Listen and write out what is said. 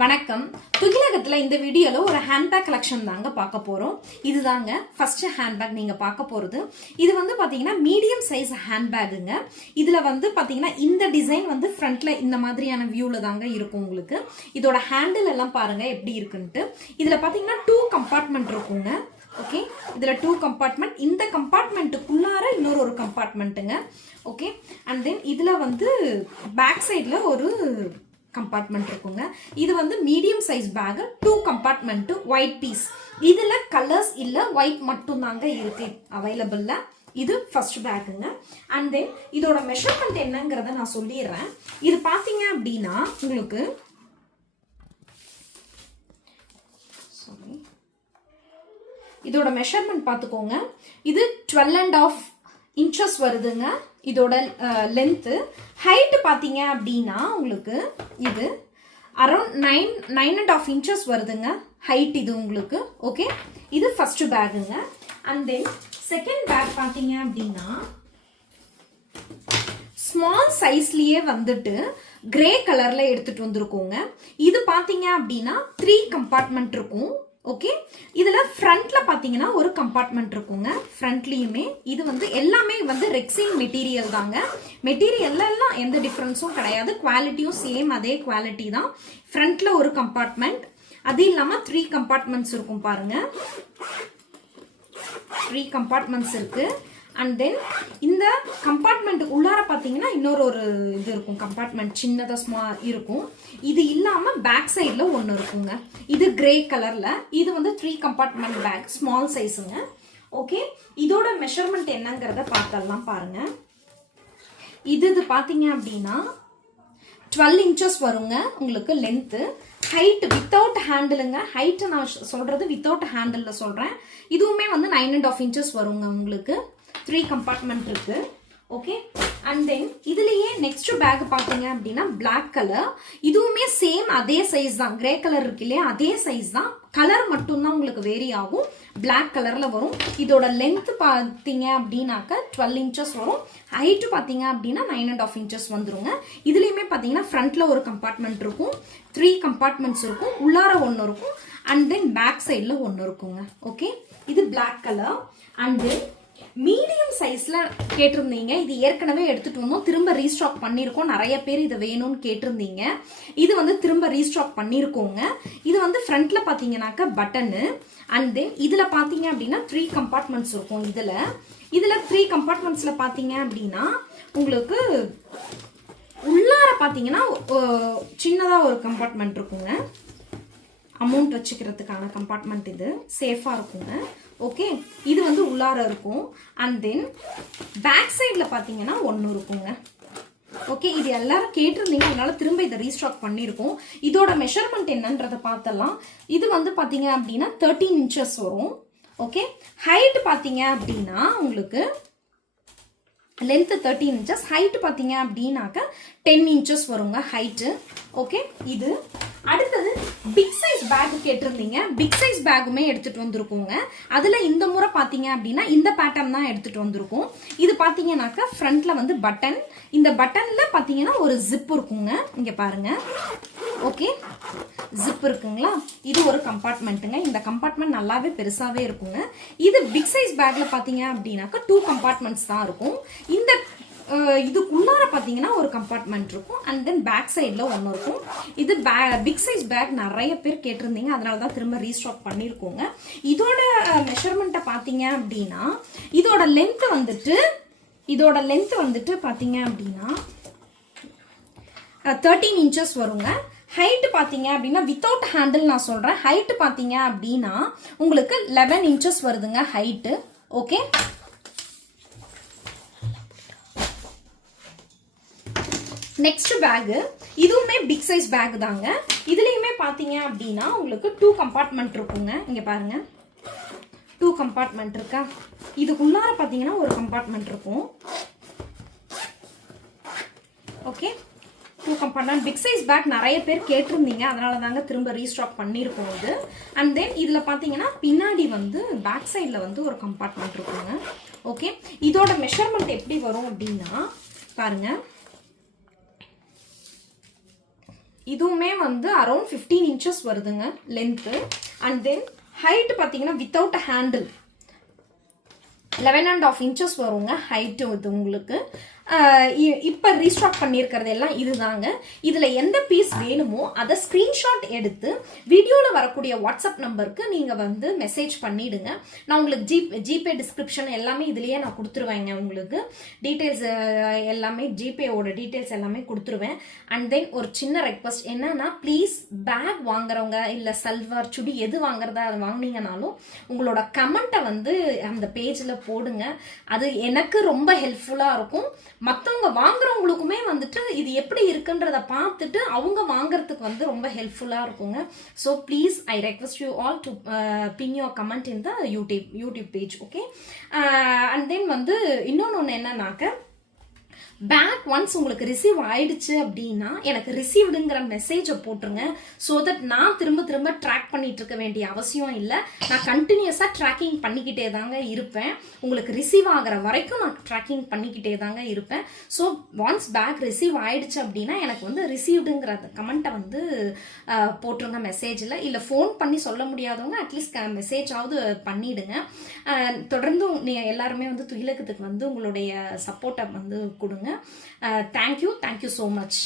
வணக்கம். துகிலகத்தில் இந்த வீடியோவில் ஒரு ஹேண்ட்பேக் கலெக்ஷன் தாங்க பார்க்க போகிறோம். இதுதாங்க ஃபர்ஸ்ட் ஹேண்ட்பேக் நீங்கள் பார்க்க போகிறது. இது வந்து பார்த்தீங்கன்னா மீடியம் சைஸ் ஹேண்ட்பேக்குங்க. இதில் வந்து பார்த்தீங்கன்னா இந்த டிசைன் வந்து ஃப்ரண்ட்டில் இந்த மாதிரியான வியூவில் தாங்க இருக்கும் உங்களுக்கு. இதோட ஹேண்டில் எல்லாம் பாருங்கள் எப்படி இருக்குன்ட்டு. இதில் பார்த்தீங்கன்னா 2 கம்பார்ட்மெண்ட் இருக்குங்க. ஓகே, இதில் 2 கம்பார்ட்மெண்ட், இந்த கம்பார்ட்மெண்ட்டுக்குள்ளார இன்னொரு கம்பார்ட்மெண்ட்டுங்க. ஓகே, அண்ட் தென் இதில் வந்து பேக் சைடில் ஒரு கம்பார்ட்மெண்ட் இருக்குங்க. இது வந்து medium size bag, 2 compartment, white piece. இதுல கலர்ஸ் இல்ல, ஒயிட் மட்டும் தாங்க இருக்கு அவைலபிள்ல. இது ஃபர்ஸ்ட் பேக்குங்க. அண்ட் தென் இதோட மெஷர்மெண்ட் என்னங்கறத நான் சொல்லிடுறேன். இது பாத்தீங்க அப்படின்னா உங்களுக்கு இதோட மெஷர்மெண்ட் பார்த்துக்கோங்க. இது 12.5 inches வருதுங்க இதோட லென்த்து. ஹைட் பார்த்தீங்க அப்படின்னா உங்களுக்கு இது அரௌண்ட் 9.5 inches வருதுங்க ஹைட் இது உங்களுக்கு. ஓகே, இது ஃபர்ஸ்ட் பேக்குங்க. அண்ட் தென் செகண்ட் பேக் பார்த்தீங்க அப்படின்னா ஸ்மால் சைஸ்லயே வந்துட்டு கிரே கலர்ல எடுத்துட்டு வந்திருக்கோங்க. இது பார்த்தீங்க அப்படின்னா 3 கம்பார்ட்மெண்ட் இருக்கும். ஓகே, இதுல ஃப்ரண்ட்ல பாத்தீங்கன்னா ஒரு கம்பார்ட்மெண்ட் இருக்குங்க. ஃப்ரண்ட்லயுமே இது வந்து எல்லாமே வந்து ரெக்ஸின் மெட்டீரியல் தாங்க. மெட்டீரியல் எல்லாம் எந்த டிஃபரன்ஸும் கிடையாது, குவாலிட்டியும் சேம் அதே குவாலிட்டி தான். ஃப்ரண்ட்ல ஒரு கம்பார்ட்மெண்ட், அது இல்லாம 3 கம்பார்ட்மெண்ட்ஸ் இருக்கும் பாருங்க. 3 கம்பார்ட்மெண்ட்ஸ் இருக்கு. அண்ட் தென் இந்த கம்பார்ட்மெண்ட் உள்ளார பார்த்தீங்கன்னா இன்னொரு இது இருக்கும், கம்பார்ட்மெண்ட் சின்னதாக இருக்கும். இது இல்லாமல் பேக் சைடில் ஒன்று இருக்குங்க. இது கிரே கலரில். இது வந்து 3 கம்பார்ட்மெண்ட் பேக், ஸ்மால் சைஸுங்க. ஓகே, இதோட மெஷர்மெண்ட் என்னங்கிறத பார்த்தலாம் பாருங்க. இது பார்த்தீங்க அப்படின்னா 12 inches வருங்க உங்களுக்கு லென்த்து. ஹைட் வித்தவுட் ஹேண்டிலுங்க. ஹைட் நான் சொல்றது வித்தவுட் ஹேண்டில் சொல்றேன். இதுவுமே வந்து 9.5 inches வருங்க உங்களுக்கு. 3 கம்பார்ட்மெண்ட் இருக்கு. ஓகே, அண்ட் தென் இதுலயே நெக்ஸ்ட் பேக் பாத்தீங்க அப்படின்னா பிளாக் கலர். இதுவுமே சேம் அதே சைஸ் தான். கிரே கலர் இருக்கு இல்லையா, அதே சைஸ் தான். கலர் மட்டும் தான் உங்களுக்கு வேரி ஆகும். பிளாக் கலர்ல வரும். இதோட லென்த் பாத்தீங்க அப்படின்னாக்க 12 inches வரும். ஹைட் பாத்தீங்க அப்படின்னா 9.5 inches வந்துருங்க. இதுலயுமே பாத்தீங்கன்னா ஃப்ரண்ட்ல ஒரு கம்பார்ட்மெண்ட் இருக்கும், 3 கம்பார்ட்மெண்ட்ஸ் இருக்கும், உள்ளார ஒன்னு இருக்கும், அண்ட் தென் பேக் சைட்ல ஒன்னு இருக்குங்க. ஓகே, இது black colour. And then medium சைஸ்ல கேட்டிருந்தீங்க. இது ஏற்கனவே எடுத்துட்டு வந்தோம், திரும்ப ரீஸ்டாக் பண்ணிருக்கோம். நிறைய பேர் இதை வேணும்னு கேட்டிருந்தீங்க. இது வந்து திரும்ப ரீஸ்டாக் பண்ணிருக்கோங்க. இது வந்து ஃப்ரண்ட்ல பாத்தீங்கன்னாக்க பட்டனு. அண்ட் தென் இதுல பாத்தீங்க அப்படின்னா 3 கம்பார்ட்மெண்ட்ஸ் இருக்கும். இதுல 3 கம்பார்ட்மெண்ட்ஸ்ல பாத்தீங்க அப்படின்னா உங்களுக்கு உள்ளார பாத்தீங்கன்னா சின்னதா ஒரு கம்பார்ட்மெண்ட் இருக்குங்க. அமௌண்ட் வச்சுக்கிறதுக்கான கம்பார்ட்மெண்ட். இது சேஃபா இருக்குங்க. ஓகே, இது வந்து உள்ளார இருக்கும். அண்ட் தென் பேக் சைட்ல பாத்தீங்கன்னா ஒன்னு இருக்குங்க. ஓகே, இது எல்லாரும் கேட்டிருந்தீங்க, அதனால திரும்ப இதை ரீஸ்டாக் பண்ணிருக்கோம். இதோட மெஷர்மெண்ட் என்னன்றதை பார்த்தலாம். இது வந்து பாத்தீங்க அப்படின்னா 13 inches வரும். ஓகே, ஹைட் பாத்தீங்க அப்படின்னா உங்களுக்கு லென்த் 13 inches, ஹைட் பாத்தீங்க அப்படின்னாக்க 10 inches வருங்க ஹைட்டு. ஓகே, இது அடுத்தது பிக் சைஸ் பேக் கேட்டிருந்தீங்க. பிக் சைஸ் பேக்குமே எடுத்துட்டு வந்திருக்கோங்க. அதுல இந்த முறை பாத்தீங்க அப்படின்னா இந்த பேட்டர்ன் தான் எடுத்துட்டு வந்திருக்கோம். இது பாத்தீங்கன்னாக்கா ஃப்ரண்ட்ல வந்து பட்டன். இந்த பட்டன்ல பாத்தீங்கன்னா ஒரு ஜிப் இருக்குங்க. இங்க பாருங்க. ஓகே, ஜிப் இருக்குங்களா. இது ஒரு கம்பார்ட்மெண்ட்டுங்க. இந்த கம்பார்ட்மெண்ட் நல்லாவே பெருசாவே இருக்குங்க. இது பிக் சைஸ் பேக்ல பாத்தீங்க அப்படின்னாக்கா 2 கம்பார்ட்மெண்ட்ஸ் தான் இருக்கும். இந்த இதுக்குள்ளார பாத்தீங்கன்னா ஒரு கம்பார்ட்மெண்ட் இருக்கும். அண்ட் தென் பேக் சைட்ல ஒன்னு இருக்கும். இது பிக் சைஸ் பேக் நிறைய பேர் கேட்டிருந்தீங்க, அதனாலதான் திரும்ப ரீஸ்டாக் பண்ணிருக்கோங்க. இதோட மெஷர்மெண்ட்டை பாத்தீங்க அப்படின்னா இதோட லென்த் வந்துட்டு பாத்தீங்க அப்படின்னா 13 inches வருங்க. ஹைட் பாத்தீங்க அப்படின்னா வித்தவுட் ஹேண்டில் நான் சொல்றேன். ஹைட் பாத்தீங்க அப்படின்னா உங்களுக்கு 11 inches வருதுங்க ஹைட். Okay, next bag. இதுவுமே பிக் சைஸ் பேக் தாங்க. இதுலயுமே பாத்தீங்க அப்படின்னா உங்களுக்கு 2 கம்பார்ட்மெண்ட் இருக்குங்க. இங்க பாருங்க, 2 கம்பார்ட்மெண்ட் இருக்கா. இதுக்குள்ளார பாத்தீங்கன்னா ஒரு கம்பார்ட்மெண்ட் இருக்கும். Okay, 2 compartment big size bag நிறைய பேர் கேட்டிருந்தீங்க, அதனால தாங்க திரும்ப ரீஸ்டாக் பண்ணிருக்கோம் இது. அண்ட் தென் இதுல பாத்தீங்கன்னா பின்னாடி வந்து பேக் சைட்ல வந்து ஒரு கம்பார்ட்மெண்ட் இருக்குங்க. ஓகே, இதோட மெஷர்மெண்ட் எப்படி வரும் அப்படின்னா பாருங்க. இதுவுமே வந்து அரௌண்ட் 15 இன்ச்சஸ் வருதுங்க லென்த்து. அண்ட் தென் ஹைட் பார்த்தீங்கன்னா வித்தவுட் ஹேண்டில் 11.5 இன்ச்சஸ் வருங்க ஹைட்டு இது உங்களுக்கு. இப்போ ரீஸ்டாக் பண்ணியிருக்கிறது எல்லாம் இதுதாங்க. இதில் எந்த பீஸ் வேணுமோ அதை ஸ்க்ரீன்ஷாட் எடுத்து வீடியோவில் வரக்கூடிய வாட்ஸ்அப் நம்பருக்கு நீங்கள் வந்து மெசேஜ் பண்ணிவிடுங்க. நான் உங்களுக்கு ஜிபே டிஸ்கிரிப்ஷன் எல்லாமே இதுலேயே நான் கொடுத்துருவேங்க. உங்களுக்கு டீட்டெயில்ஸ் எல்லாமே ஜிபேவோட டீட்டெயில்ஸ் எல்லாமே கொடுத்துருவேன். அண்ட் தென் ஒரு சின்ன ரெக்வஸ்ட் என்னன்னா, ப்ளீஸ் பேக் வாங்குறவங்க இல்லை சல்வார் சுடி எது வாங்குறதா அது வாங்கினீங்கனாலும் உங்களோட கமெண்ட்டை வந்து அந்த பேஜில் போடுங்க. அது எனக்கு ரொம்ப ஹெல்ப்ஃபுல்லாக இருக்கும். மற்றவங்க வாங்குறவங்களுக்குமே வந்துட்டு இது எப்படி இருக்குன்றத பார்த்துட்டு அவங்க வாங்குறதுக்கு வந்து ரொம்ப ஹெல்ப்ஃபுல்லாக இருக்குங்க. So please I request you all to pin your comment in the YouTube page. Okay. And then வந்து இன்னொன்று என்னன்னாக்க, பேக் ஒன்ஸ் உங்களுக்கு ரிசீவ் ஆயிடுச்சு அப்படின்னா எனக்கு ரிசீவ்டுங்கிற மெசேஜை போட்டுருங்க. ஸோ தட் நான் திரும்ப திரும்ப ட்ராக் பண்ணிட்டு இருக்க வேண்டிய அவசியம் இல்லை. நான் கண்டினியூஸாக ட்ராக்கிங் பண்ணிக்கிட்டே தாங்க இருப்பேன். உங்களுக்கு ரிசீவ் ஆகிற வரைக்கும் நான் ட்ராக்கிங் பண்ணிக்கிட்டே தாங்க இருப்பேன். ஸோ ஒன்ஸ் பேக் ரிசீவ் ஆயிடுச்சு அப்படின்னா எனக்கு வந்து ரிசீவ்டுங்கிற கமெண்ட்டை வந்து போட்டுருங்க மெசேஜில். இல்லை ஃபோன் பண்ணி சொல்ல முடியாதவங்க அட்லீஸ்ட் மெசேஜாவது பண்ணிடுங்க. தொடர்ந்து நீங்கள் எல்லாருமே வந்து துயிலகத்துக்கு வந்து உங்களுடைய சப்போர்ட்டை வந்து கொடுங்க. Thank you so much.